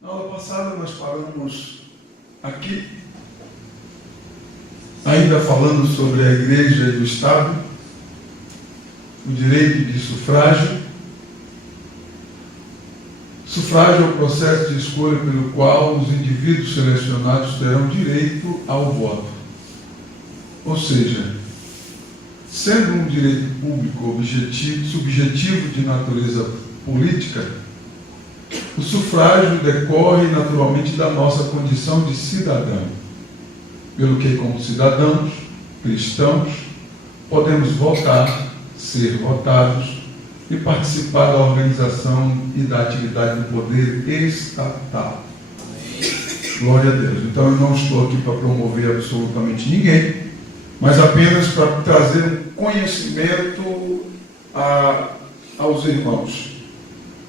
Na aula passada nós paramos aqui, ainda falando sobre a igreja e o Estado, o direito de sufrágio. Sufrágio é o processo de escolha pelo qual os indivíduos selecionados terão direito ao voto. Ou seja, sendo um direito público subjetivo de natureza política, o sufrágio decorre naturalmente da nossa condição de cidadão, pelo que, como cidadãos cristãos, podemos votar, ser votados e participar da organização e da atividade do poder estatal. Glória a Deus. Então eu não estou aqui para promover absolutamente ninguém, mas apenas para trazer um conhecimento aos irmãos,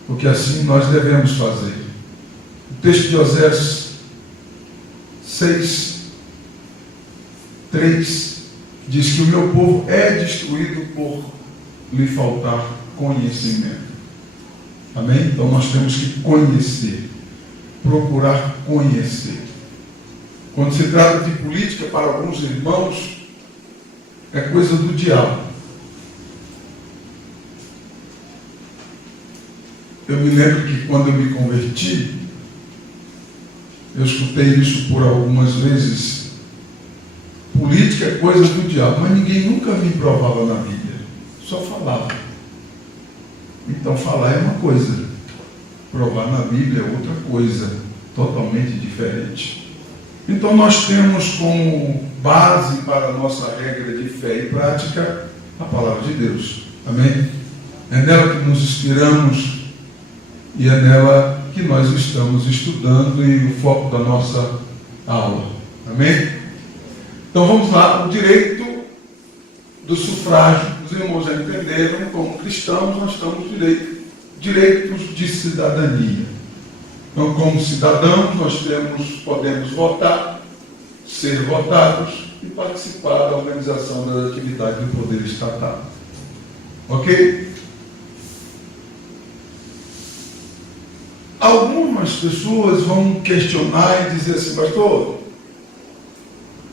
porque assim nós devemos fazer. O texto de Oséias 6:3 diz que o meu povo é destruído por lhe faltar conhecimento. Amém? Então nós temos que conhecer, procurar conhecer. Quando se trata de política, para alguns irmãos, é coisa do diabo. Eu me lembro que quando eu me converti, eu escutei isso por algumas vezes. Política é coisa do diabo, mas ninguém nunca me provava na Bíblia, só falava. Então falar é uma coisa, provar na Bíblia é outra coisa, totalmente diferente. Então nós temos como base para a nossa regra de fé e prática a palavra de Deus. Amém? É nela que nos inspiramos e é nela que nós estamos estudando e o foco da nossa aula. Amém? Então vamos lá, o direito do sufrágio. Os irmãos já entenderam, como cristãos nós temos direitos de cidadania. Então, como cidadãos, nós podemos votar, ser votados e participar da organização da atividade do poder estatal. Ok? Algumas pessoas vão questionar e dizer assim, pastor,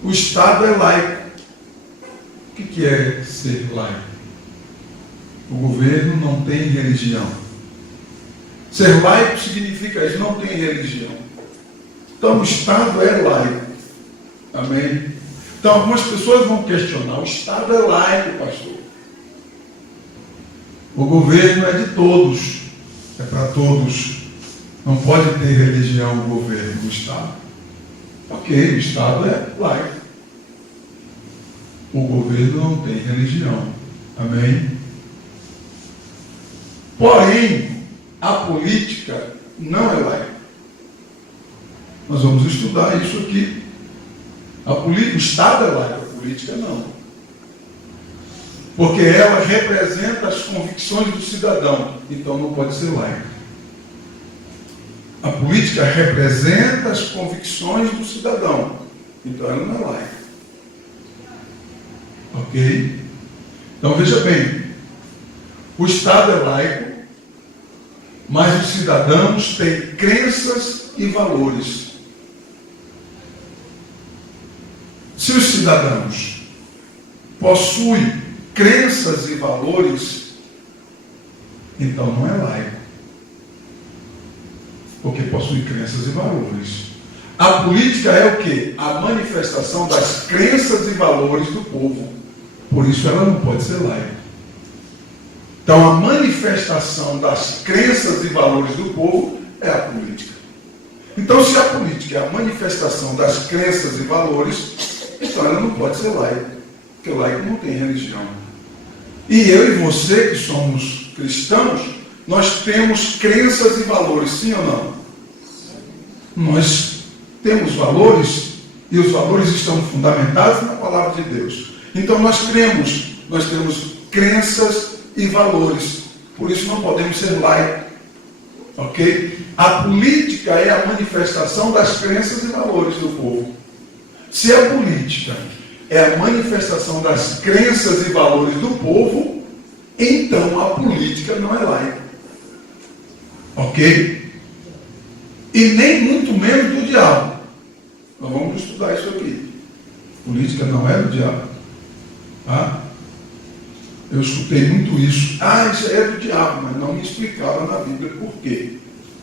o Estado é laico. O que é ser laico? O governo não tem religião. Ser laico significa isso, não tem religião. Então o Estado é laico. Amém? Então algumas pessoas vão questionar, o Estado é laico, pastor. O governo é de todos, é para todos. Não pode ter religião o governo, o Estado. Ok, o Estado é laico. O governo não tem religião. Amém? Porém, a política não é laica. Nós vamos estudar isso aqui. O Estado é laico, a política não. Porque ela representa as convicções do cidadão. Então não pode ser laica. A política representa as convicções do cidadão. Então ela não é laica. Ok? Então veja bem. O Estado é laico, mas os cidadãos têm crenças e valores. Se os cidadãos possuem crenças e valores, então não é laico. Porque possui crenças e valores. A política é o quê? A manifestação das crenças e valores do povo. Por isso ela não pode ser laica. Então a manifestação das crenças e valores do povo é a política. Então se a política é a manifestação das crenças e valores, então ela não pode ser laica. Porque laico não tem religião. E eu e você que somos cristãos, nós temos crenças e valores, sim ou não? Nós temos valores e os valores estão fundamentados na palavra de Deus. Então nós temos crenças e valores. Por isso não podemos ser laicos. Ok? A política é a manifestação das crenças e valores do povo. Se a política é a manifestação das crenças e valores do povo, então a política não é laica. Ok? e nem muito menos do diabo. Nós vamos estudar isso aqui. Política não é do diabo. Tá? Eu escutei muito isso. Isso aí é do diabo, mas não me explicava na Bíblia por quê.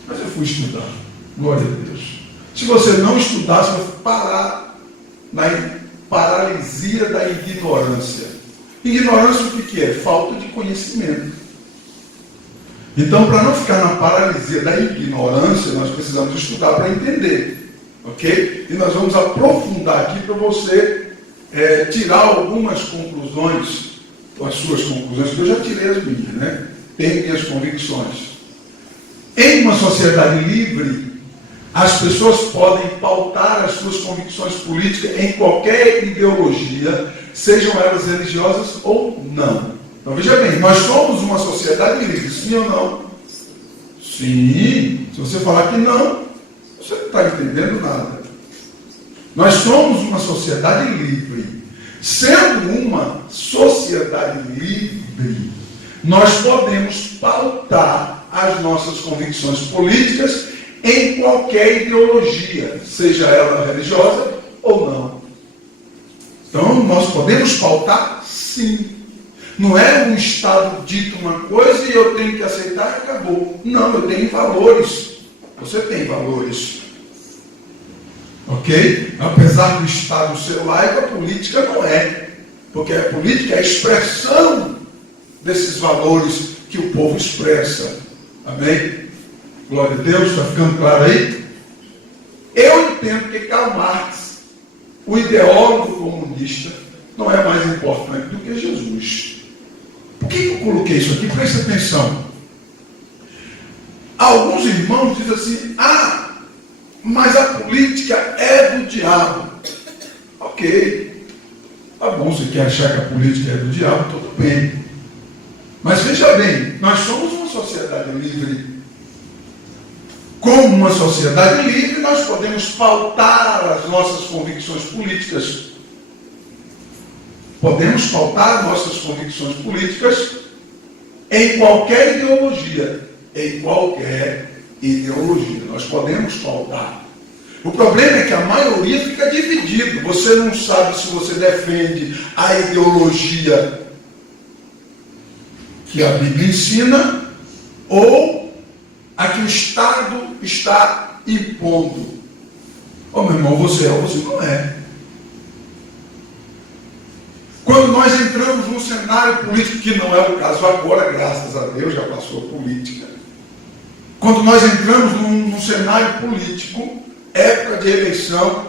Mas eu fui estudar. Glória a Deus. Se você não estudar, você vai parar na paralisia da ignorância. Ignorância o que é? Falta de conhecimento. Então, para não ficar na paralisia da ignorância, nós precisamos estudar para entender. Ok? E nós vamos aprofundar aqui para você tirar algumas conclusões, as suas conclusões, que eu já tirei as minhas, né? Tenho minhas convicções. Em uma sociedade livre, as pessoas podem pautar as suas convicções políticas em qualquer ideologia, sejam elas religiosas ou não. Então veja bem, nós somos uma sociedade livre, sim ou não? Sim. Se você falar que não, você não está entendendo nada. Nós somos uma sociedade livre. Sendo uma sociedade livre, nós podemos pautar as nossas convicções políticas em qualquer ideologia, seja ela religiosa ou não. Então, nós podemos pautar, sim. Não é um Estado dito uma coisa e eu tenho que aceitar e acabou. Não, eu tenho valores. Você tem valores. Ok? Apesar do Estado ser laico, a política não é. Porque a política é a expressão desses valores que o povo expressa. Amém? Glória a Deus, está ficando claro aí? Eu entendo que Karl Marx, o ideólogo comunista, não é mais importante do que Jesus. Por que eu coloquei isso aqui? Preste atenção. Alguns irmãos dizem assim, mas a política é do diabo. Ok. Tá bom, você quer achar que a política é do diabo, tudo bem. Mas veja bem, nós somos uma sociedade livre. Como uma sociedade livre, nós podemos pautar as nossas convicções políticas. Podemos pautar nossas convicções políticas em qualquer ideologia. Em qualquer ideologia. Nós podemos pautar. O problema é que a maioria fica dividido. Você não sabe se você defende a ideologia que a Bíblia ensina ou a que o Estado está impondo. Meu irmão, você é ou você não é. Quando nós entramos num cenário político, que não é o caso agora, graças a Deus, já passou a política. Quando nós entramos num cenário político, época de eleição,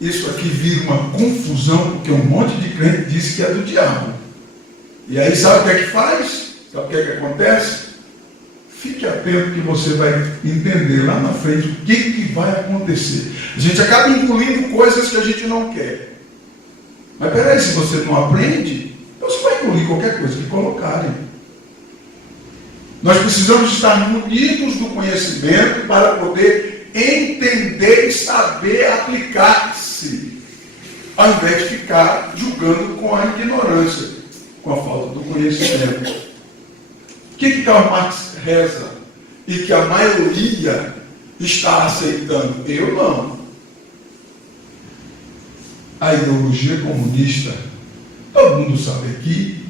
isso aqui vira uma confusão, porque um monte de crente disse que é do diabo. E aí sabe o que é que faz? Sabe o que é que acontece? Fique atento que você vai entender lá na frente o que vai acontecer. A gente acaba engolindo coisas que a gente não quer. Mas peraí, se você não aprende, você vai engolir qualquer coisa que colocarem. Nós precisamos estar munidos do conhecimento para poder entender e saber aplicar-se, ao invés de ficar julgando com a ignorância, com a falta do conhecimento. O que Karl Marx reza e que a maioria está aceitando? Eu não. A ideologia comunista, todo mundo sabe aqui,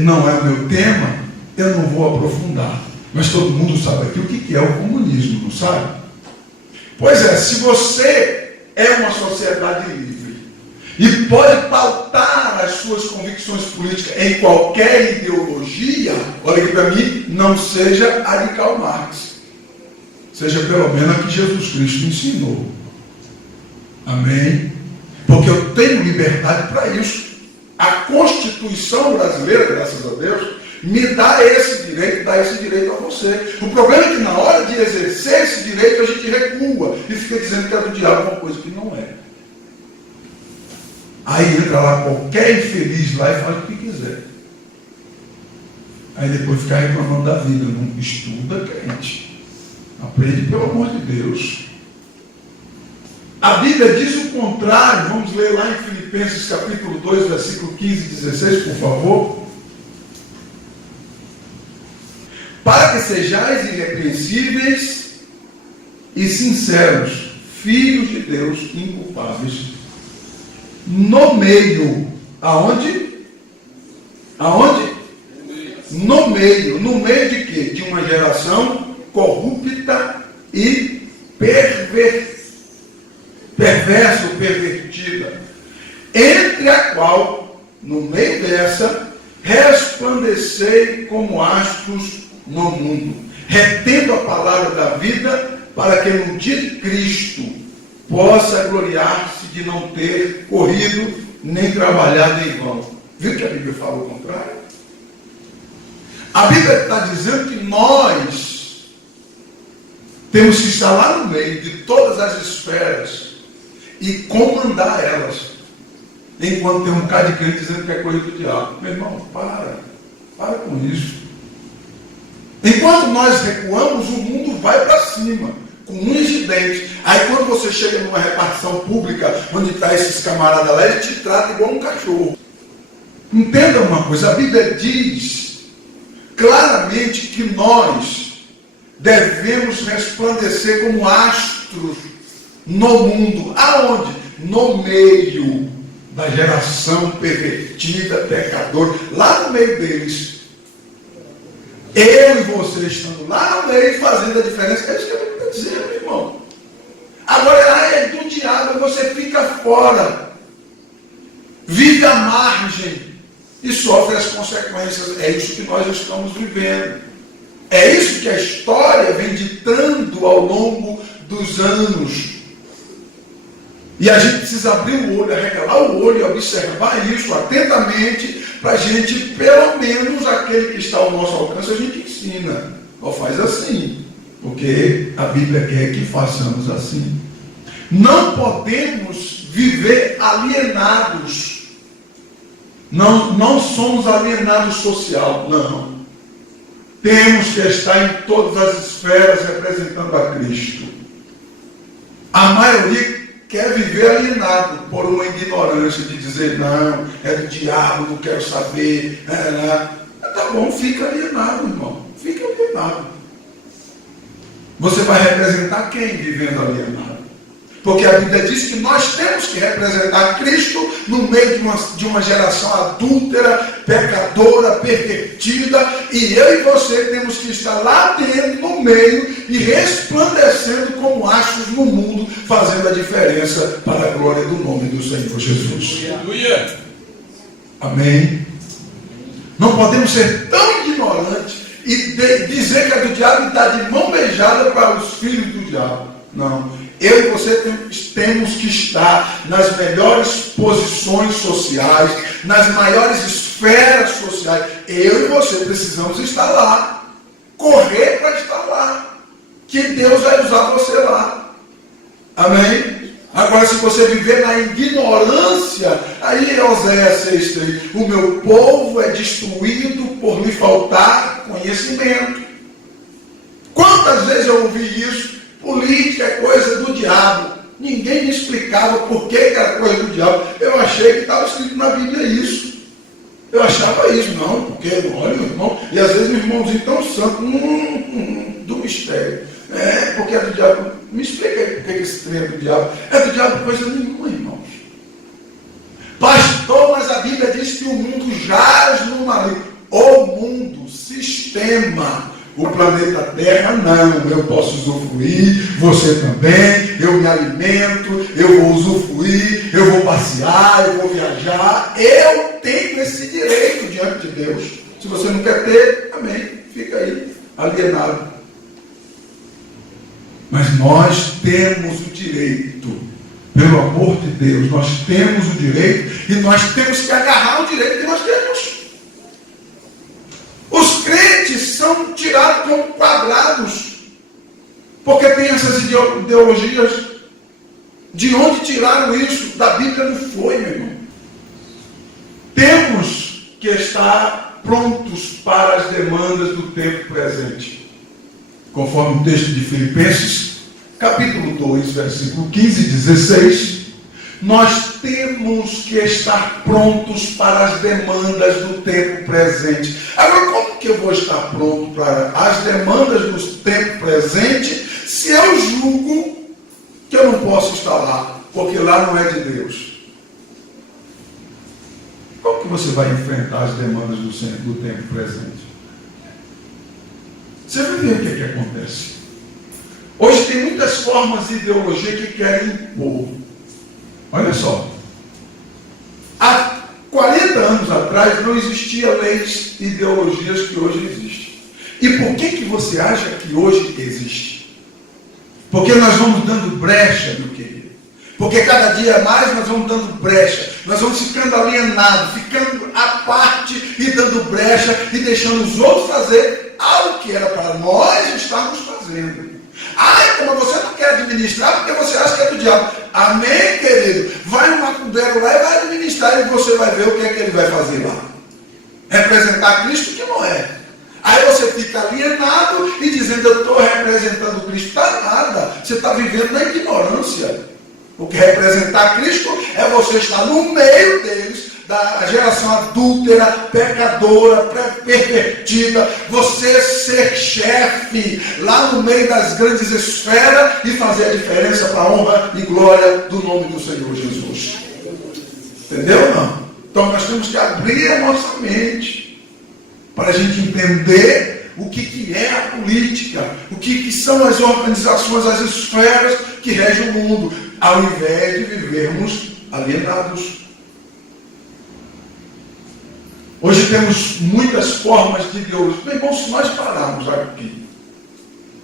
não é o meu tema, eu não vou aprofundar, mas todo mundo sabe aqui o que é o comunismo, não sabe? Pois é, se você é uma sociedade livre e pode pautar as suas convicções políticas em qualquer ideologia, olha aqui para mim, não seja a de Karl Marx, seja pelo menos a que Jesus Cristo ensinou. Amém? Porque eu tenho liberdade para isso. A Constituição brasileira, graças a Deus, me dá esse direito a você. O problema é que na hora de exercer esse direito, a gente recua e fica dizendo que é do diabo, uma coisa que não é. Aí entra lá qualquer infeliz lá e faz o que quiser. Aí depois fica reclamando da vida. Não estuda, crente. Aprende pelo amor de Deus. A Bíblia diz o contrário. Vamos ler lá em Filipenses capítulo 2, versículo 15 e 16, por favor. Para que sejais irrepreensíveis e sinceros, filhos de Deus inculpáveis, no meio, aonde? Aonde? No meio de quê? De uma geração corrupta e perversa ou pervertida, entre a qual, no meio dessa, resplandecei como astros no mundo, retendo a palavra da vida, para que no dia de Cristo possa gloriar-se de não ter corrido nem trabalhado em vão. Viu que a Bíblia fala o contrário? A Bíblia está dizendo que nós temos que estar lá no meio de todas as esferas e comandar elas. Enquanto tem um bocado de crente dizendo que é coisa do diabo. Meu irmão, para com isso. Enquanto nós recuamos, o mundo vai para cima, com unhas de dentes. Aí quando você chega numa repartição pública, onde está esses camaradas lá, ele te trata igual um cachorro. Entenda uma coisa, a Bíblia diz claramente que nós devemos resplandecer como astros no mundo. Aonde? No meio da geração pervertida, pecadora, lá no meio deles. Eu e você estando lá no meio fazendo a diferença. É isso que a Bíblia está dizendo, meu irmão. Agora é do diabo, você fica fora, vive à margem e sofre as consequências. É isso que nós estamos vivendo. É isso que a história vem ditando ao longo dos anos. E a gente precisa abrir o olho, arregalar o olho e observar isso atentamente, para a gente, pelo menos aquele que está ao nosso alcance, a gente ensina. Ou faz assim, porque a Bíblia quer que façamos assim. Não podemos viver alienados. Não somos alienados social, não. Temos que estar em todas as esferas representando a Cristo. A maioria quer viver alienado por uma ignorância de dizer, não, é do diabo, não quero saber. Tá bom, fica alienado, irmão. Fica alienado. Você vai representar quem vivendo alienado? Porque a Bíblia diz que nós temos que representar Cristo no meio de uma geração adúltera, pecadora, pervertida, e eu e você temos que estar lá dentro, no meio, e resplandecendo como astros no mundo, fazendo a diferença para a glória do nome do Senhor Jesus. Aleluia. Amém. Não podemos ser tão ignorantes e dizer que é do diabo e dar de mão beijada para os filhos do diabo. Não. Eu e você temos que estar nas melhores posições sociais, nas maiores esferas sociais. Eu e você precisamos estar lá, correr para estar lá, que Deus vai usar você lá. Amém? Agora, se você viver na ignorância, aí Oséias 6:3, o meu povo é destruído por lhe faltar conhecimento. Quantas vezes eu ouvi isso? Política é coisa do diabo. Ninguém me explicava por que era coisa do diabo. Eu achei que estava escrito na Bíblia isso. Eu achava isso, não, porque, olha, irmão, e às vezes um irmãozinho tão santo, do mistério. Porque é do diabo. Me explica aí por que esse trem é do diabo. É do diabo coisa nenhuma, irmãos. Pastor, mas a Bíblia diz que o mundo jaz no maligno. O mundo, sistema. O planeta Terra, não, eu posso usufruir, você também, eu me alimento, eu vou usufruir, eu vou passear, eu vou viajar, eu tenho esse direito diante de Deus. Se você não quer ter, amém, fica aí, alienado. Mas nós temos o direito, pelo amor de Deus, nós temos o direito e nós temos que agarrar o direito que nós temos. Os crentes são tirados como quadrados, porque tem essas ideologias. De onde tiraram isso? Da Bíblia não foi, meu irmão. Temos que estar prontos para as demandas do tempo presente. Conforme o texto de Filipenses, capítulo 2, versículo 15 e 16, nós temos que estar prontos para as demandas do tempo presente. Agora, como que eu vou estar pronto para as demandas do tempo presente, se eu julgo lá não é de Deus. Como que você vai enfrentar as demandas do tempo presente? Você vai ver o que é que acontece. Hoje tem muitas formas de ideologia que querem impor. Olha só. Há 40 anos atrás não existiam leis e ideologias que hoje existem. E por que você acha que hoje existe? Porque nós vamos dando brecha, meu querido. Porque cada dia mais nós vamos dando brecha. Nós vamos ficando alienados, ficando à parte e dando brecha e deixando os outros fazer algo que era para nós estarmos fazendo. Ai, como você não quer administrar porque você acha que é do diabo. Amém, querido? Vai um macumbeiro lá e vai administrar e você vai ver o que é que ele vai fazer lá. Representar Cristo que não é. Aí você fica alienado e dizendo, eu estou representando Cristo. Está nada. Você está vivendo na ignorância. Porque representar Cristo é você estar no meio deles, da geração adúltera, pecadora, pervertida, você ser chefe lá no meio das grandes esferas e fazer a diferença para a honra e glória do nome do Senhor Jesus. Entendeu ou não? Então nós temos que abrir a nossa mente para a gente entender o que é a política, o que são as organizações, as esferas que regem o mundo, ao invés de vivermos alienados. Hoje temos muitas formas de ideologia. Bem bom se nós pararmos aqui,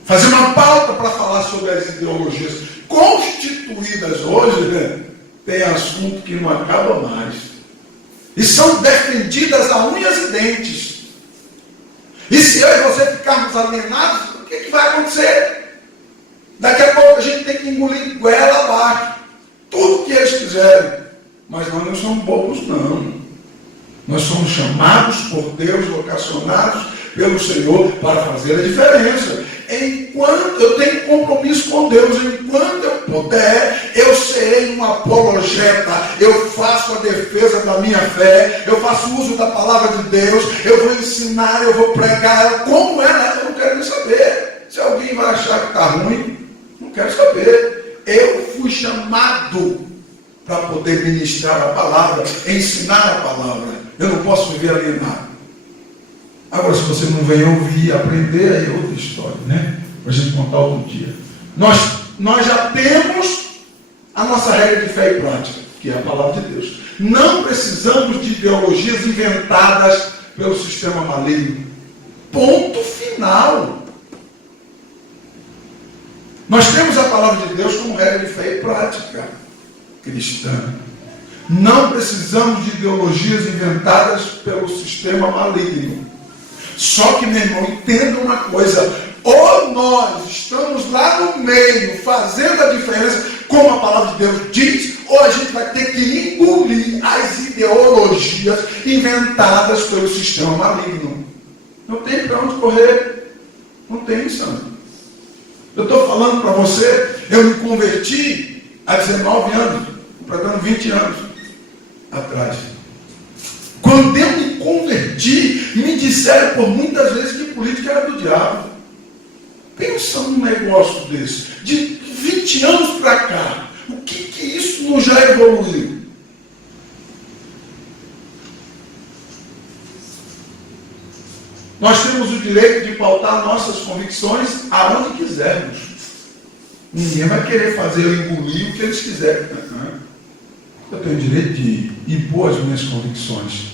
fazer uma pauta para falar sobre as ideologias constituídas hoje, né? Tem assunto que não acaba mais. E são defendidas a unhas e dentes. E se eu e você ficarmos alienados, o que vai acontecer? Daqui a pouco a gente tem que engolir goela abaixo. Tudo que eles quiserem. Mas nós não somos bobos, não. Nós somos chamados por Deus, vocacionados pelo Senhor para fazer a diferença. Enquanto eu tenho compromisso com Deus, enquanto eu puder, eu serei um apologeta, eu faço a defesa da minha fé, eu faço uso da palavra de Deus, eu vou ensinar, eu vou pregar, como é, né? Eu não quero nem saber. Se alguém vai achar que está ruim, não quero saber. Eu fui chamado para poder ministrar a palavra, ensinar a palavra. Eu não posso viver alienado. Agora, se você não vem ouvir e aprender, aí é outra história, né? Para a gente contar outro dia. Nós já temos a nossa regra de fé e prática, que é a palavra de Deus. Não precisamos de ideologias inventadas pelo sistema maligno. Ponto final. Nós temos a palavra de Deus como regra de fé e prática cristã. Não precisamos de ideologias inventadas pelo sistema maligno. Só que, meu irmão, entenda uma coisa: ou nós estamos lá no meio, fazendo a diferença, como a palavra de Deus diz, ou a gente vai ter que engolir as ideologias inventadas pelo sistema maligno. Não tem para onde correr. Não tem, santo. Eu estou falando para você, eu me converti há 19 anos, completando 20 anos atrás. Quando eu me converti, me disseram por muitas vezes que política era do diabo. Pensa num negócio desse, de 20 anos para cá, o que isso não já evoluiu? Nós temos o direito de pautar nossas convicções aonde quisermos. Ninguém vai querer fazer eu engolir o que eles quiserem. Eu tenho o direito de impor as minhas convicções.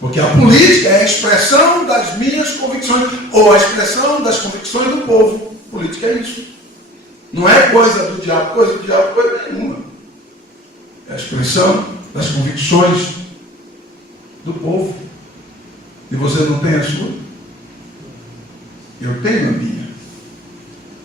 Porque a política é a expressão das minhas convicções, ou a expressão das convicções do povo. Política é isso. Não é coisa do diabo, coisa nenhuma. É a expressão das convicções do povo. E você não tem a sua? Eu tenho a minha.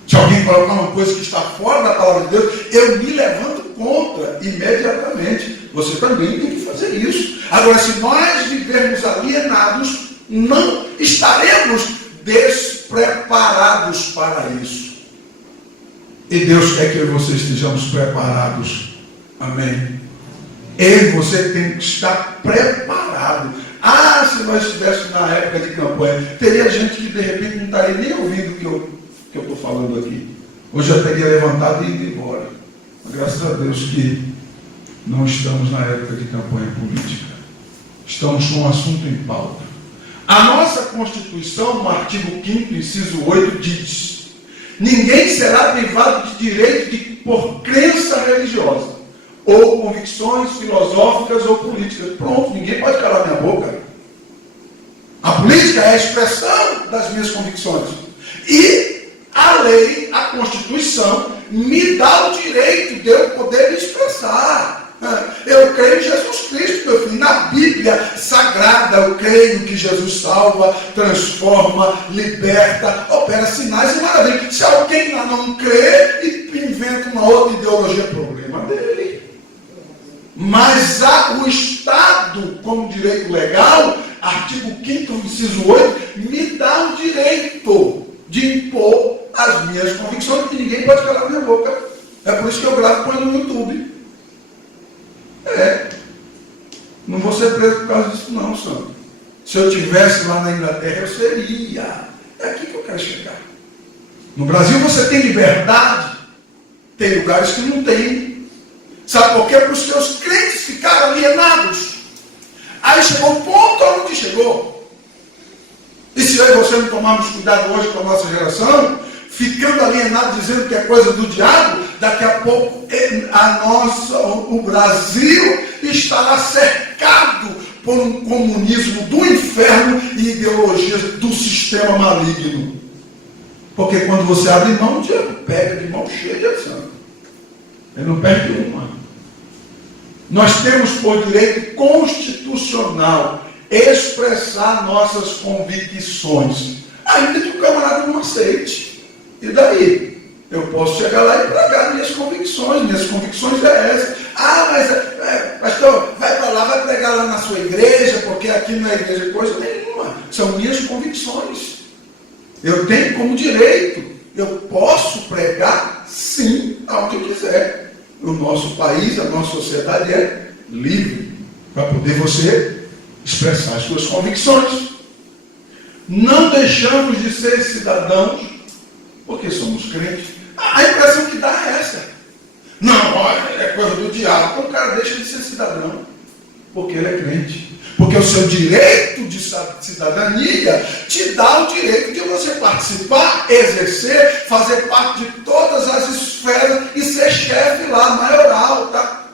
Se alguém colocar uma coisa que está fora da palavra de Deus, eu me levanto contra imediatamente. Você também tem que fazer isso. Agora, se nós vivermos alienados, não estaremos despreparados para isso. E Deus quer que eu e você estejamos preparados. Amém. Eu e você tem que estar preparado. Ah, se nós estivéssemos na época de campanha, teria gente que de repente não estaria nem ouvindo o que eu estou falando aqui. Hoje eu teria levantado e ido embora. Graças a Deus que não estamos na época de campanha política. Estamos com um assunto em pauta. A nossa Constituição, no artigo 5º, inciso 8, diz: ninguém será privado de direito por crença religiosa, ou convicções filosóficas ou políticas. Pronto, ninguém pode calar minha boca. A política é a expressão das minhas convicções. E a lei, a Constituição, me dá o direito de eu poder me expressar. Eu creio em Jesus Cristo, meu filho. Na Bíblia Sagrada, eu creio que Jesus salva, transforma, liberta, opera sinais e maravilhas. Se alguém lá não crê e inventa uma outra ideologia, é problema dele. Mas o Estado, como direito legal, artigo 5º, inciso 8, me dá o direito de impor as minhas convicções, que ninguém pode calar minha boca. É por isso que eu gravo e ponho no YouTube. Não vou ser preso por causa disso não, santo. Se eu estivesse lá na Inglaterra, eu seria. É aqui que eu quero chegar. No Brasil você tem liberdade, tem lugares que não tem. Sabe por quê? Porque os seus crentes ficaram alienados. Aí chegou o ponto onde chegou. E se eu e você não tomarmos cuidado hoje com a nossa geração, ficando alienado dizendo que é coisa do diabo, daqui a pouco o Brasil estará cercado por um comunismo do inferno e ideologias do sistema maligno. Porque quando você abre mão, o diabo pega de mão cheia de ação. Ele não perde uma. Nós temos por direito constitucional expressar nossas convicções, ainda que o camarada não aceite. E daí? Eu posso chegar lá e pregar minhas convicções é essa. Mas pastor, vai para lá, vai pregar lá na sua igreja, porque aqui não é igreja coisa nenhuma. São minhas convicções. Eu tenho como direito. Eu posso pregar, sim, aonde eu quiser. O nosso país, a nossa sociedade é livre para poder você expressar as suas convicções. Não deixamos de ser cidadãos porque somos crentes. A impressão que dá é essa. Não, olha, é coisa do diabo. Então o cara deixa de ser cidadão porque ele é crente. Porque o seu direito de cidadania te dá o direito de você participar, exercer, fazer parte de todas as esferas e ser chefe lá, maioral, tá?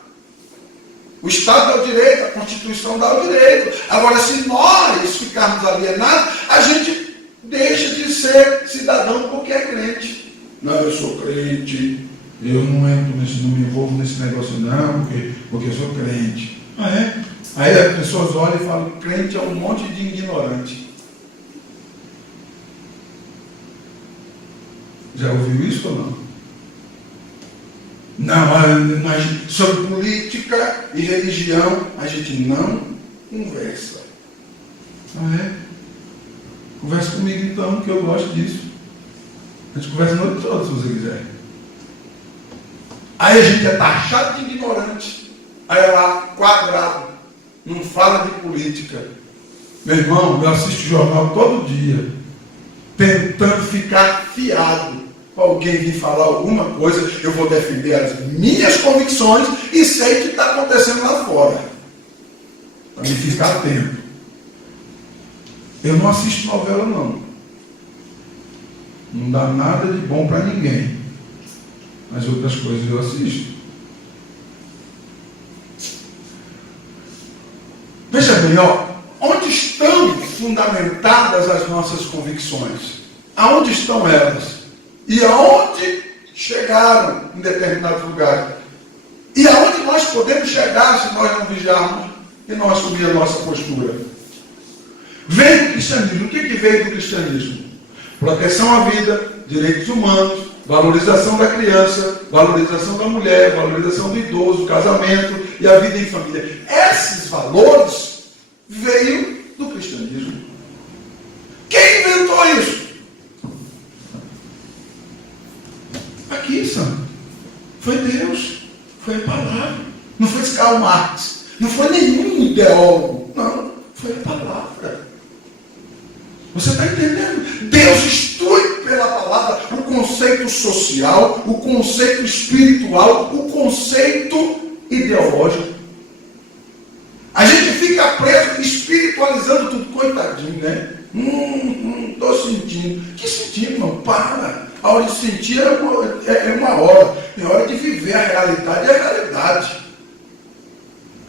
O Estado dá o direito, a Constituição dá o direito. Agora, se nós ficarmos alienados, a gente deixa de ser cidadão porque é crente. Não, eu sou crente, eu não me envolvo nesse negócio não, porque eu sou crente. Ah, é? Aí as pessoas olham e falam, crente é um monte de ignorante. Já ouviu isso ou não? Não, mas sobre política e religião a gente não conversa. Ah, é? Conversa comigo então, que eu gosto disso. A gente conversa a noite toda, se você quiser. Aí a gente é taxado de ignorante. Aí é lá, quadrado. Não fala de política. Meu irmão, eu assisto jornal todo dia, tentando ficar fiado. Alguém vir falar alguma coisa, eu vou defender as minhas convicções e sei o que está acontecendo lá fora. Para me ficar atento. Eu não assisto novela, não. Não dá nada de bom para ninguém. Mas outras coisas eu assisto. Veja bem, onde estão fundamentadas as nossas convicções? Aonde estão elas? E aonde chegaram em determinados lugares? E aonde nós podemos chegar se nós não vigiarmos e não assumir a nossa postura? Veio do cristianismo. O que veio do cristianismo? Proteção à vida, direitos humanos, valorização da criança, valorização da mulher, valorização do idoso, casamento e a vida em família. Esses valores veio do cristianismo. Quem inventou isso? Aqui, santo. Foi Deus. Foi a palavra. Não foi Karl Marx. Não foi nenhum ideólogo. Não. Foi a palavra. Você está entendendo? Deus instrui pela palavra o conceito conceito social, o conceito espiritual, o conceito ideológico. A gente fica preso, espiritualizando tudo, coitadinho, né? Estou sentindo. Que sentindo, irmão? Para. A hora de sentir é uma hora. É hora de viver a realidade, é a realidade.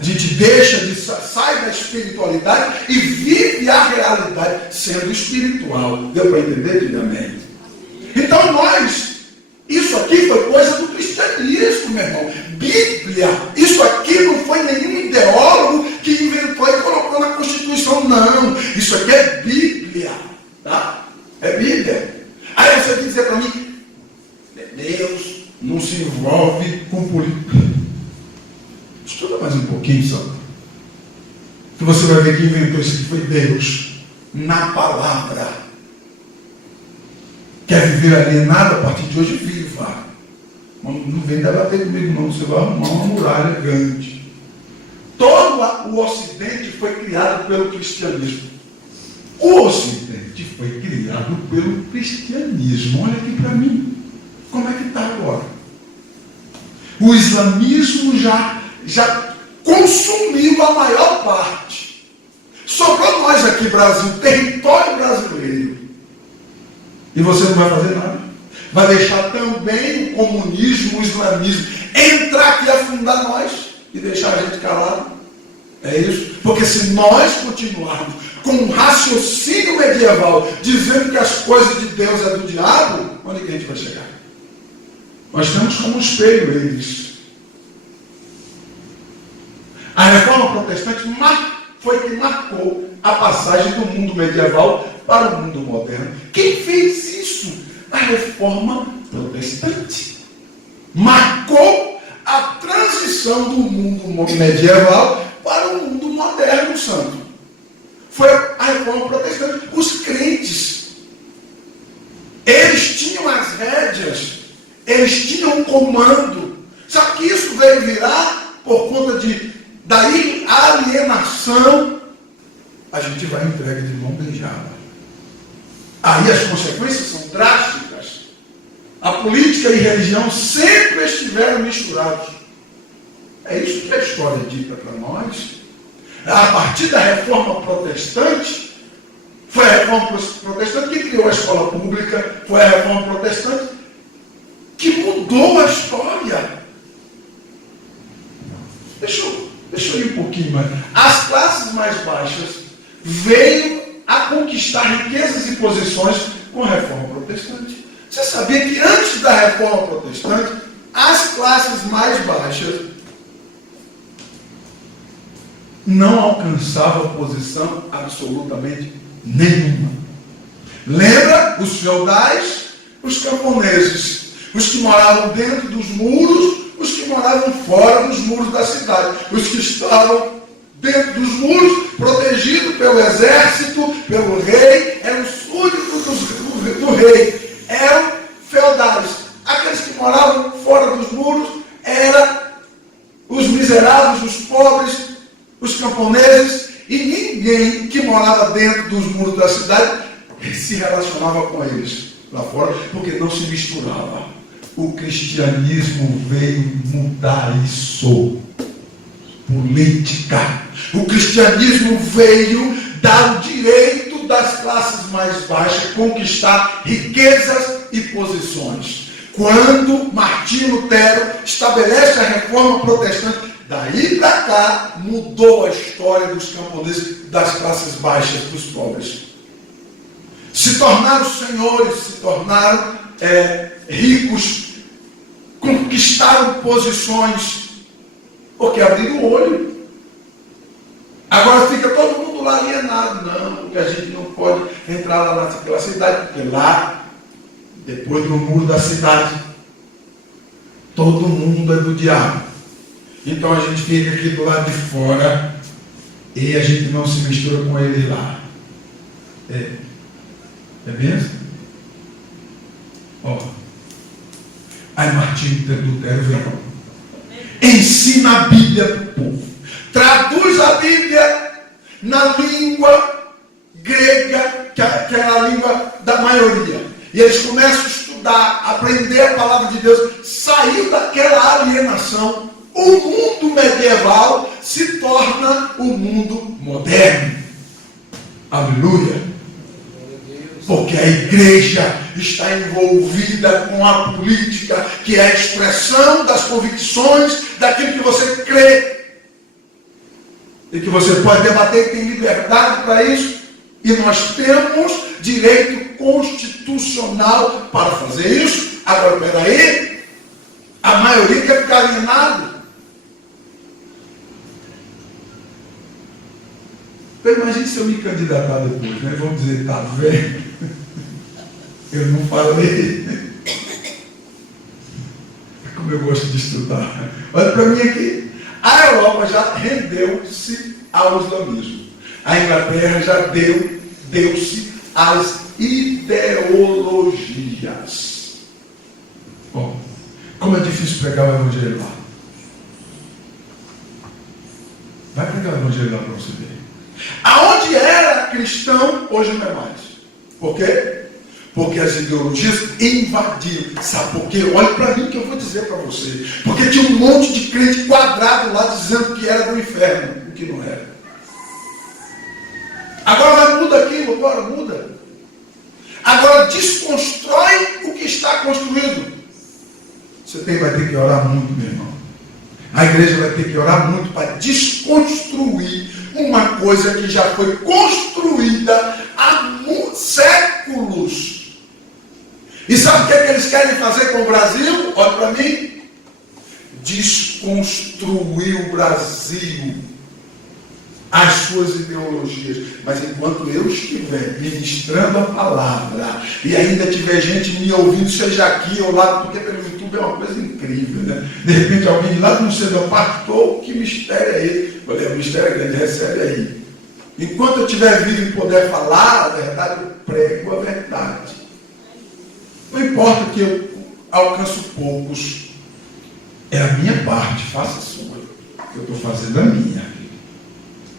A gente sai da espiritualidade e vive a realidade sendo espiritual. Deu para entender? Diga amém. Então isso aqui foi coisa do cristianismo, meu irmão. Bíblia. Isso aqui não foi nenhum ideólogo que inventou e colocou na Constituição, não. Isso aqui é Bíblia. Tá? É Bíblia. Aí você tem que dizer para mim, Deus não se envolve com política. Estuda mais um pouquinho só. Que você vai ver que inventou isso que foi Deus. Na palavra. Quer viver alienado? A partir de hoje, viva. Não vem debater comigo, não. Você vai arrumar uma muralha grande. Todo o Ocidente foi criado pelo cristianismo. O Ocidente foi criado pelo cristianismo. Olha aqui para mim. Como é que está agora? O islamismo já consumiu a maior parte. Sobrou nós aqui, Brasil, território brasileiro. E você não vai fazer nada. Vai deixar também o comunismo, o islamismo entrar aqui e afundar nós e deixar a gente calado. É isso? Porque se nós continuarmos com um raciocínio medieval dizendo que as coisas de Deus é do diabo, onde que a gente vai chegar? Nós temos como espelho eles. A reforma protestante foi que marcou a passagem do mundo medieval para o mundo moderno. Quem fez isso? A reforma protestante. Marcou a transição do mundo medieval para o mundo moderno, santo. Foi a reforma protestante. Os crentes, eles tinham as rédeas, eles tinham um comando. Só que isso veio virar por conta da alienação. A gente vai entregue de mão beijada. Aí as consequências são drásticas. A política e religião sempre estiveram misturados. É isso que a história dita para nós. A partir da reforma protestante, foi a reforma protestante que criou a escola pública, foi a reforma protestante que mudou a história. Deixa eu ir um pouquinho mais. As classes mais baixas veio a conquistar riquezas e posições com a reforma protestante. Você sabia que antes da reforma protestante, as classes mais baixas não alcançavam posição absolutamente nenhuma? Lembra? Os feudais, os camponeses, os que moravam dentro dos muros, os que moravam fora dos muros da cidade, os que estavam dentro dos muros, protegidos pelo exército, pelo rei, eram súditos do rei, eram feudais. Aqueles que moravam fora dos muros eram os miseráveis, os pobres, os camponeses, e ninguém que morava dentro dos muros da cidade se relacionava com eles lá fora, porque não se misturava. O cristianismo veio mudar isso. Política. O cristianismo veio dar o direito das classes mais baixas conquistar riquezas e posições. Quando Martinho Lutero estabelece a reforma protestante, daí para cá mudou a história dos camponeses, das classes baixas, dos pobres. Se tornaram senhores, se tornaram ricos, conquistaram posições, porque abriram o olho. Agora fica todo mundo lá alienado. Não, porque a gente não pode entrar lá naquela cidade, porque lá, depois do muro da cidade, todo mundo é do diabo. Então a gente fica aqui do lado de fora e a gente não se mistura com eles lá. É mesmo? Ó. Aí Martinho Lutero vem. Ensina a Bíblia para o povo. Traduz a Bíblia na língua grega, que era a língua da maioria. E eles começam a estudar estudar, aprender a palavra de Deus, saiu daquela alienação, o mundo medieval se torna o mundo moderno. Aleluia! Porque a igreja está envolvida com a política, que é a expressão das convicções, daquilo que você crê. E que você pode debater, tem liberdade para isso. E nós temos direito constitucional para fazer isso. Agora, peraí, a maioria quer ficar alienado. Então, imagine se eu me candidatar depois, né? Vamos dizer, tá vendo? Eu não falei. Como eu gosto de estudar. Olha para mim aqui. A Europa já rendeu-se ao islamismo. A Inglaterra já deu-se às ideologias. Bom, como é difícil pregar o evangelho lá. Vai pregar o evangelho lá para você ver. Aonde era cristão, hoje não é mais. Por quê? Porque as ideologias invadiram. Sabe por quê? Olha para mim que eu vou dizer para você. Porque tinha um monte de crente quadrado lá dizendo que era do inferno, o que não era. Agora muda aquilo, agora muda. Agora desconstrói o que está construído. Você vai ter que orar muito, meu irmão. A igreja vai ter que orar muito para desconstruir uma coisa que já foi construída há séculos. E sabe o que eles querem fazer com o Brasil? Olha para mim. Desconstruir o Brasil. As suas ideologias. Mas enquanto eu estiver ministrando a palavra e ainda tiver gente me ouvindo, seja aqui ou lá, porque pelo YouTube é uma coisa incrível, né? De repente alguém lá no seu pastor, que mistério é esse? Olha, o mistério é grande, recebe aí. Enquanto eu estiver vivo e puder falar a verdade, eu prego a verdade. Não importa que eu alcance poucos, é a minha parte, faça a sua. Eu estou fazendo a minha.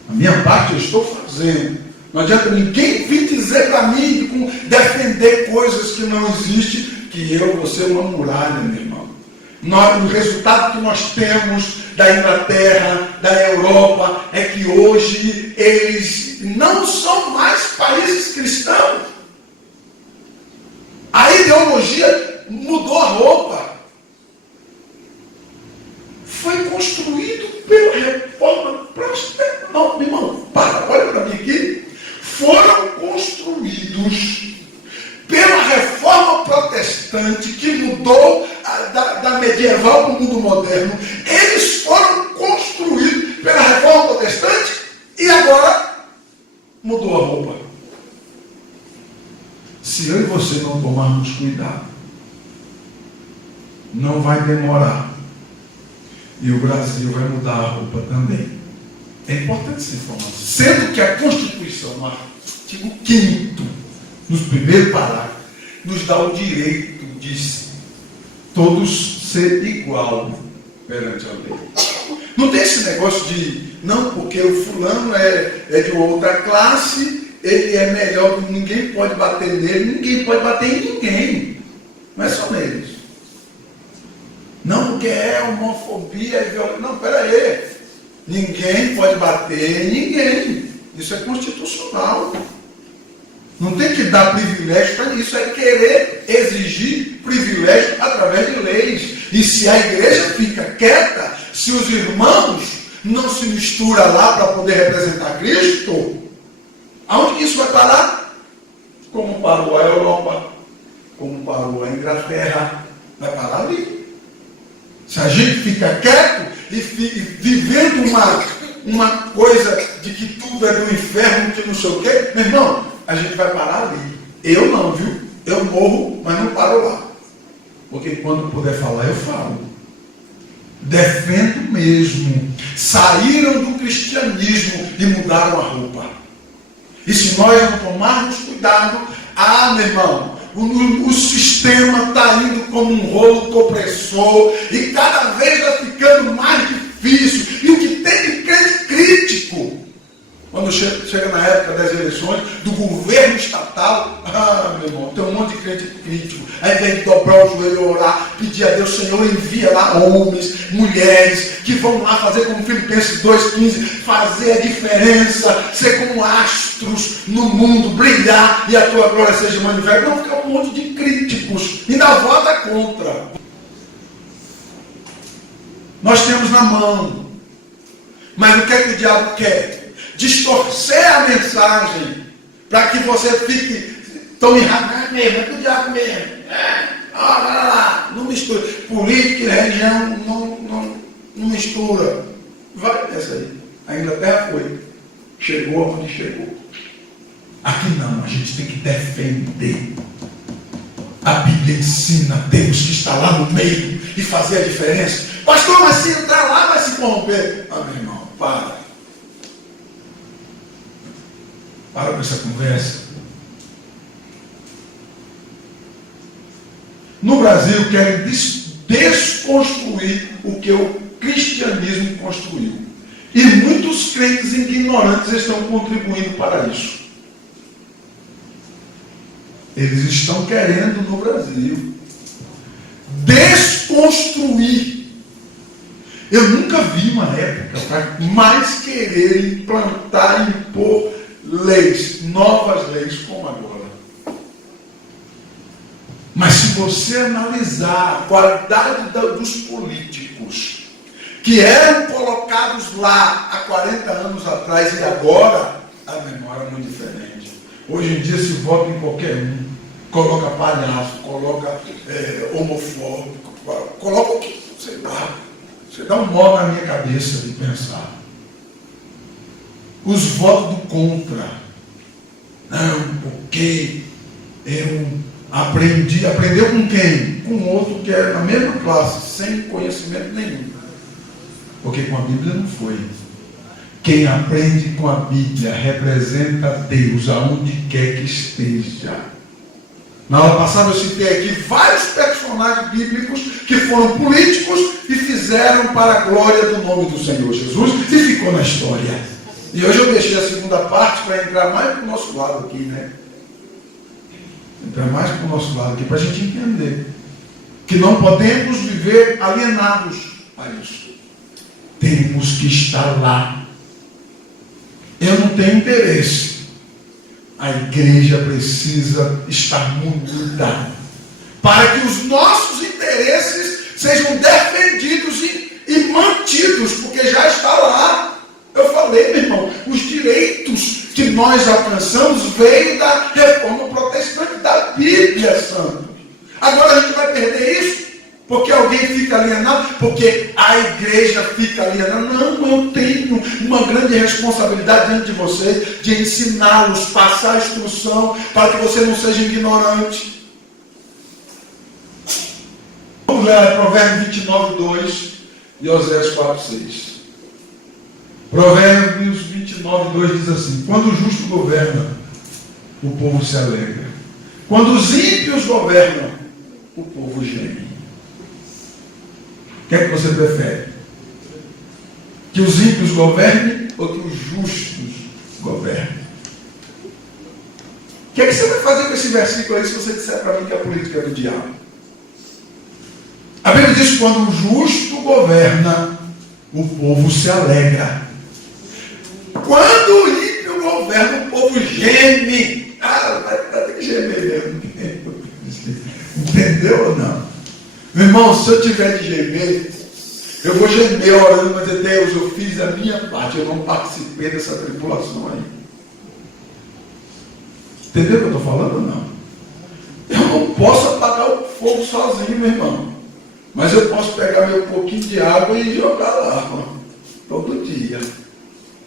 A minha parte eu estou fazendo. Não adianta ninguém vir dizer para mim, defender coisas que não existem, que eu vou ser uma muralha, meu irmão. O resultado que nós temos da Inglaterra, da Europa, é que hoje eles não são mais países cristãos. A ideologia mudou a roupa. Foi construído pela reforma protestante. Não, meu irmão, olha para mim aqui. Foram construídos pela reforma protestante, que mudou da medieval para o mundo moderno. Eles foram construídos pela reforma protestante e agora mudou a roupa. Se eu e você não tomarmos cuidado, não vai demorar. E o Brasil vai mudar a roupa também. É importante essa informação. Sendo que a Constituição, no artigo 5º, nos primeiros parágrafos, nos dá o direito de todos ser igual perante a lei. Não tem esse negócio de, não, porque o fulano é de outra classe, ele é melhor, ninguém pode bater nele, ninguém pode bater em ninguém. Não é só neles. Não, porque é homofobia e violência. Não, peraí. Ninguém pode bater em ninguém. Isso é constitucional. Não tem que dar privilégio para isso. É querer exigir privilégio através de leis. E se a igreja fica quieta, se os irmãos não se misturam lá para poder representar Cristo, aonde que isso vai parar? Como parou a Europa, como parou a Inglaterra, vai parar ali. Se a gente fica quieto e vivendo uma coisa de que tudo é do inferno, que não sei o quê, meu irmão, a gente vai parar ali. Eu não, viu? Eu morro, mas não paro lá. Porque quando puder falar, eu falo. Defendo mesmo. Saíram do cristianismo e mudaram a roupa. E se nós não tomarmos cuidado, meu irmão, o sistema está indo como um rolo compressor e cada vez está ficando mais difícil. E o que tem de crente crítico, quando quando chega na época das eleições, do governo estatal, meu irmão, tem um monte de crente crítico. Aí vem de dobrar o joelho e orar, pedir a Deus, Senhor, envia lá homens, mulheres, que vão lá fazer como Filipenses 2,15, fazer a diferença, ser como astros no mundo, brilhar e a tua glória seja manifesta. Não ficar um monte de críticos, ainda vota contra. Nós temos na mão. Mas o que é que o diabo quer? Distorcer a mensagem para que você fique tão errado. Mesmo, é do diabo mesmo. Vai lá, não mistura. Política e religião não mistura. Vai nessa aí. A Inglaterra foi. Chegou onde chegou. Aqui não, a gente tem que defender. A Bíblia ensina Deus que está lá no meio e fazer a diferença. Pastor, mas se entrar lá vai se corromper. Meu irmão, para. Para com essa conversa. No Brasil querem desconstruir o que o cristianismo construiu. E muitos crentes ignorantes estão contribuindo para isso. Eles estão querendo no Brasil desconstruir. Eu nunca vi uma época para mais querer implantar e impor leis, novas leis como agora. Mas se você analisar a qualidade dos políticos que eram colocados lá há 40 anos atrás e agora, a memória é muito diferente. Hoje em dia se vota em qualquer um. Coloca palhaço, coloca homofóbico, coloca o que? Sei lá. Você dá um nó na minha cabeça de pensar. Os votos do contra. Não, porque eu aprendi. Aprendeu com quem? Com outro que era na mesma classe, sem conhecimento nenhum. Porque com a Bíblia não foi. Quem aprende com a Bíblia representa Deus aonde quer que esteja. Na aula passada eu citei aqui vários personagens bíblicos que foram políticos e fizeram para a glória do nome do Senhor Jesus e ficou na história. E hoje eu deixei a segunda parte para entrar mais para o nosso lado aqui, né? Entrar mais para o nosso lado aqui, para a gente entender que não podemos viver alienados a isso. Temos que estar lá. Eu não tenho interesse. A igreja precisa estar munida para que os nossos interesses sejam defendidos e mantidos, porque já está lá. Eu falei, meu irmão, os direitos que nós alcançamos veio da reforma protestante da Bíblia, santo. Agora a gente vai perder isso? Porque alguém fica alienado? Porque a igreja fica alienada? Não, eu tenho uma grande responsabilidade diante de vocês, de ensiná-los, passar a instrução, para que você não seja ignorante. Vamos ler Provérbios 29, 2 e Oséias 4, 6. Provérbios 29, 2 diz assim: quando o justo governa, o povo se alegra. Quando os ímpios governam, o povo geme. O que é que você prefere? Que os ímpios governem ou que os justos governem? O que é que você vai fazer com esse versículo aí se você disser para mim que a política é do diabo? A Bíblia diz que quando o justo governa, o povo se alegra. Quando o ímpio governa, o povo geme. Vai ter que gemer mesmo. Entendeu ou não? Meu irmão, se eu tiver de gemer, eu vou gemer orando, mas Deus, eu fiz a minha parte, eu não participei dessa tribulação aí. Entendeu o que eu estou falando ou não? Eu não posso apagar o fogo sozinho, meu irmão. Mas eu posso pegar meu pouquinho de água e jogar lá, todo dia.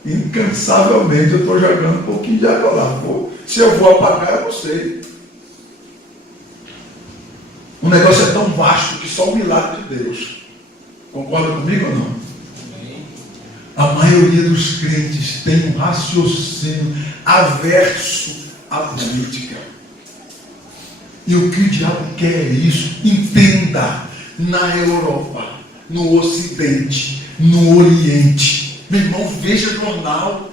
Incansavelmente eu estou jogando um pouquinho de água lá. Se eu vou apagar, eu não sei. O negócio é tão vasto que só o milagre de Deus. Concorda comigo ou não? A maioria dos crentes tem um raciocínio averso à política. E o que o diabo quer é isso. Entenda, na Europa, no Ocidente, no Oriente. Meu irmão, veja jornal.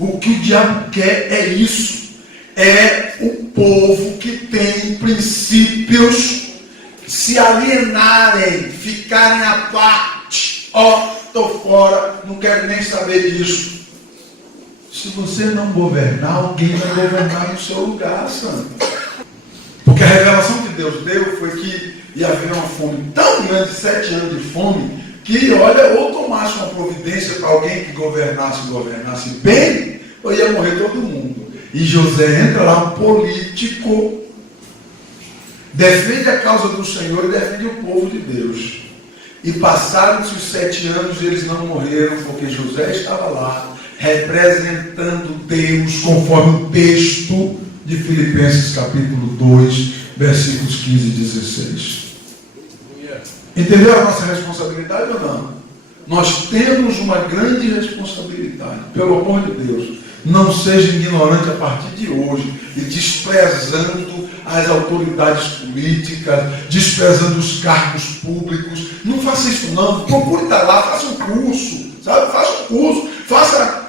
O que o diabo quer é isso. É o povo que tem princípios se alienarem, ficarem à parte. Estou fora, não quero nem saber disso. Se você não governar, alguém vai governar no seu lugar, santo. Porque a revelação que Deus deu foi que ia haver uma fome tão grande, 7 anos de fome, que, olha, ou tomasse uma providência para alguém que governasse bem, ou ia morrer todo mundo. E José entra lá, um político, defende a causa do Senhor e defende o povo de Deus. E passaram-se os 7 anos e eles não morreram, porque José estava lá, representando Deus, conforme o texto de Filipenses capítulo 2, versículos 15 e 16. Entendeu a nossa responsabilidade ou não? Nós temos uma grande responsabilidade, pelo amor de Deus. Não seja ignorante a partir de hoje e desprezando as autoridades políticas, desprezando os cargos públicos. Não faça isso não, procure estar lá, faça um curso, sabe? Faça um curso, faça